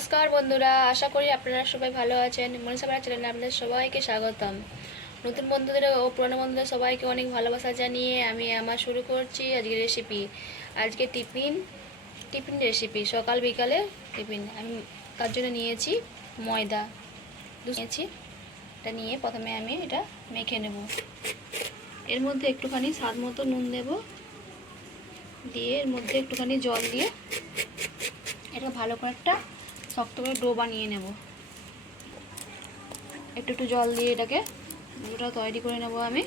নমস্কার বন্ধুরা, আশা করি আপনারা সবাই ভালো আছেন। মনসাপাড়া চ্যানেলে আপনাদের সবাইকে স্বাগতম। নতুন বন্ধুদের ও পুরনো বন্ধুদের সবাইকে অনেক ভালোবাসা জানিয়ে আমি আমার শুরু করছি আজকে রেসিপি আজকে টিফিন টিফিন রেসিপি সকাল বিকালে টিফিন। আমি তার জন্য নিয়েছি ময়দা। নিয়েছি, এটা নিয়ে প্রথমে আমি এটা মেখে নেব। এর মধ্যে একটুখানি স্বাদ মতো নুন দেব। দিয়ে এর মধ্যে একটুখানি জল দিয়ে এটা ভালো করে একটা শক্ত করে ডো বানিয়ে নেব। একটু একটু জল দিয়ে এটাকে ডোটা তৈরি করে নেব আমি।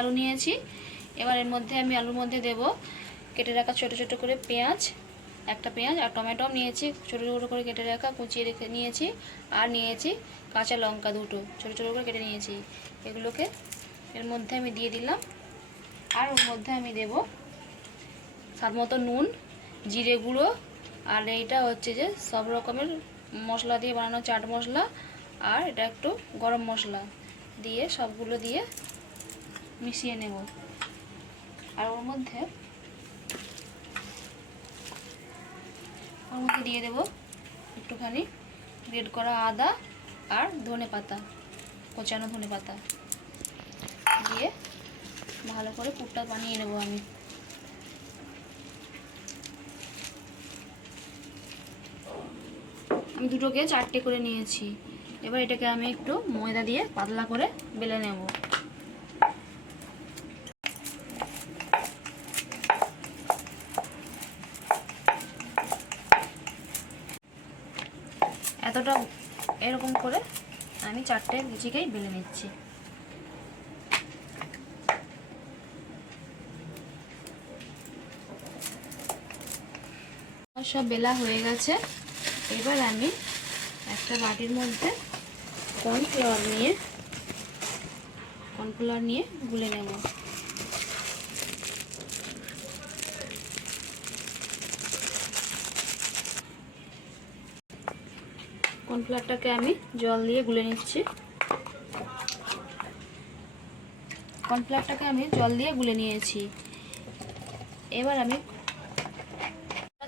আলু নিয়েছি। এবার এর মধ্যে আমি আলুর মধ্যে দেব কেটে রাখা ছোট ছোট করে পেঁয়াজ, একটা পেঁয়াজ আর টমেটো নিয়েছি, ছোটো ছোটো করে কেটে রাখা, কুচিয়ে রেখে নিয়েছি আর নিয়েছি কাঁচা লঙ্কা দুটো, ছোটো ছোটো করে কেটে নিয়েছি। এগুলোকে এর মধ্যে আমি দিয়ে দিলাম আর ওর মধ্যে আমি দেব স্বাদ মতো নুন, জিরে গুঁড়ো আর এইটা হচ্ছে যে সব রকমের মশলা দিয়ে বানানো চাট মশলা আর এটা একটু গরম মশলা দিয়ে সবগুলো দিয়ে মিশিয়ে নেব। আর ওর মধ্যে ওর দিয়ে দেব একটুখানি। গ্রেড করা আদা আর ধনে পাতা, কোচানো ধনে পাতা। দিয়ে ভালো করে পুরটা বানিয়ে নেব আমি। আমি দুটোকে চারটে করে নিয়েছি। এবার এটাকে আমি একটু ময়দা দিয়ে পাতলা করে বেলে নেব। এতটা এরকম করে আমি চারটে লুচিকেই বেলে নিচ্ছি। সব বেলা হয়ে গেছে। এবার আমি একটা বাটির মধ্যে কর্নফ্লাওয়ার নিয়ে কর্নফ্লাওয়ার নিয়ে গুলে নেব। কর্নফ্লাওয়ারটাকে আমি জল দিয়ে গুলে নিচ্ছি। কর্নফ্লাওয়ারটাকে আমি জল দিয়ে গুলে নিয়েছি। এবার আমি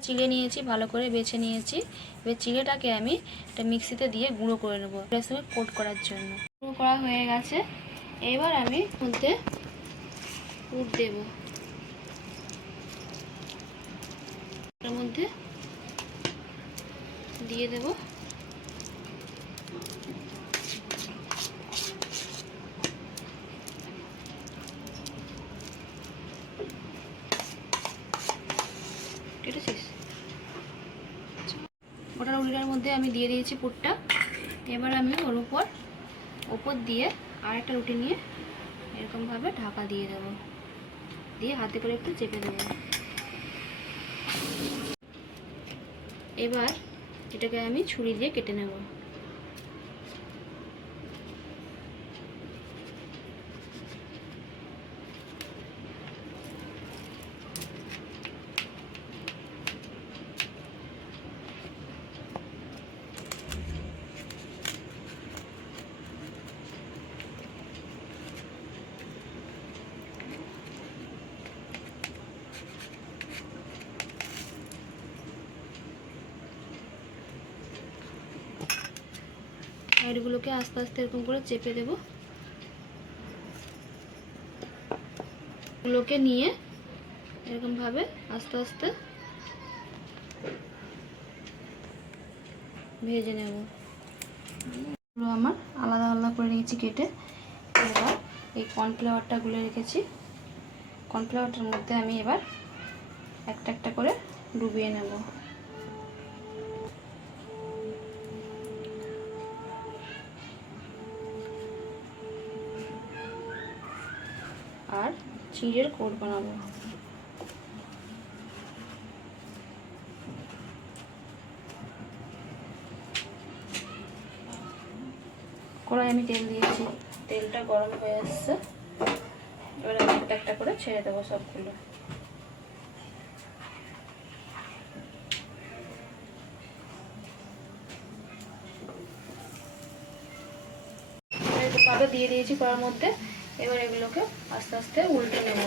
চিড়ে নিয়েছি, ভালো করে বেছে নিয়েছি। এবার চিড়েটাকে আমি একটা মিক্সিতে দিয়ে গুঁড়ো করে নেব সঙ্গে কোট করার জন্য। গুঁড়ো করা হয়ে গেছে। এবার আমি মধ্যে পুর দেব। মধ্যে দিয়ে দেবো মধ্যে আমি দিয়ে দিয়েছি পুরটা। এবার আমি ওর উপর ওপর দিয়ে আর একটা রুটি নিয়ে এরকমভাবে ঢাকা দিয়ে দেবো। দিয়ে হাতে করে একটু চেপে দেবো। এবার এটাকে আমি ছুরি দিয়ে কেটে নেব। সাইডগুলোকে আস্তে আস্তে এরকম করে চেপে দেব। গুলোকে নিয়ে এরকমভাবে আস্তে আস্তে ভেজে নেব। আমার আলাদা আলাদা করে রেখেছি কেটে। এবার এই কর্নফ্লাওয়ারটা গুলে রেখেছি। কর্নফ্লাওয়ারটার মধ্যে আমি এবার একটা একটা করে ডুবিয়ে নেব। আর চিড়ের কোড় বানাবো। কড়াই আমি তেল দিয়েছি। তেলটা গরম হয়ে আসছে। এবার আমি একটা একটা করে ছেড়ে দেবো সবগুলো। পাতা দিয়ে দিয়েছি কড়ার মধ্যে। এবার এগুলোকে আস্তে আস্তে উল্টে নেব।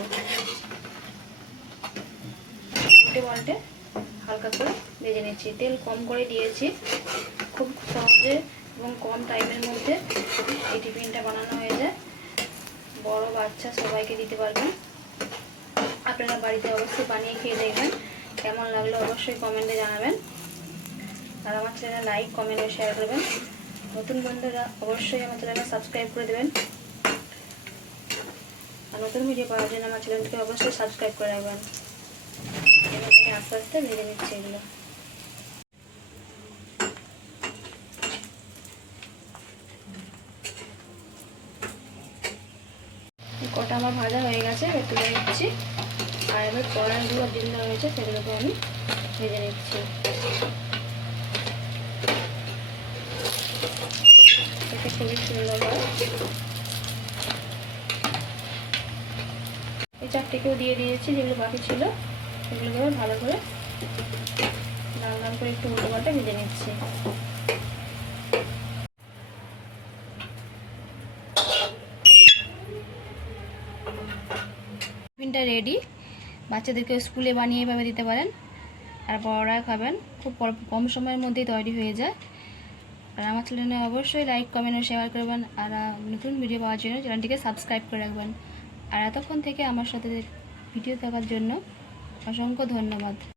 উল্টে পাল্টে হালকা করে ভেজে নিচ্ছি। তেল কম করে দিয়েছি। খুব সহজে এবং কম টাইমের মধ্যে এই টিফিনটা বানানো হয়ে যায়। বড় বাচ্চা সবাইকে দিতে পারবেন। আপনারা বাড়িতে অবশ্যই বানিয়ে খেয়ে দেখবেন। কেমন লাগল অবশ্যই কমেন্টে জানাবেন। আর আমার চ্যানেলে লাইক, কমেন্ট শেয়ার করবেন। নতুন বন্ধুরা অবশ্যই আমার চ্যানেলটা সাবস্ক্রাইব করে দেবেন। নতুন ভিডিও পাওয়ার জন্য আমার চ্যানেলটিকে অবশ্যই সাবস্ক্রাইব করে রাখবেন। আস্তে আস্তে ভেজে নিচ্ছি এগুলো। কটা আমার ভাজা হয়ে গেছে তুলে নিচ্ছি। আর এবার কড়াইগুলো যেগুলো রয়েছে সেগুলোকে আমি ভেজে নিচ্ছি। এটা খুবই সুন্দর হয়। চারটেকেও দিয়ে দিয়েছি, যেগুলো বাকি ছিল, সেগুলোকে এবার ভালো করে লাল লাল করে একটু উল্টো পাল্টে ভেজে নিচ্ছি। টিফিনটা রেডি বাচ্চাদেরকে স্কুলে বানিয়ে এভাবে দিতে পারেন। আর বড়রা খাবেন। খুব কম সময়ের মধ্যেই তৈরি হয়ে যায়। আর আমার চ্যানেলে অবশ্যই লাইক কমেন্ট ও শেয়ার করবেন। আর নতুন ভিডিও পাওয়ার জন্য চ্যানেলটিকে সাবস্ক্রাইব করে রাখবেন। আর এতক্ষণ থেকে আমার সাথে ভিডিও দেখার জন্য অসংখ্য ধন্যবাদ।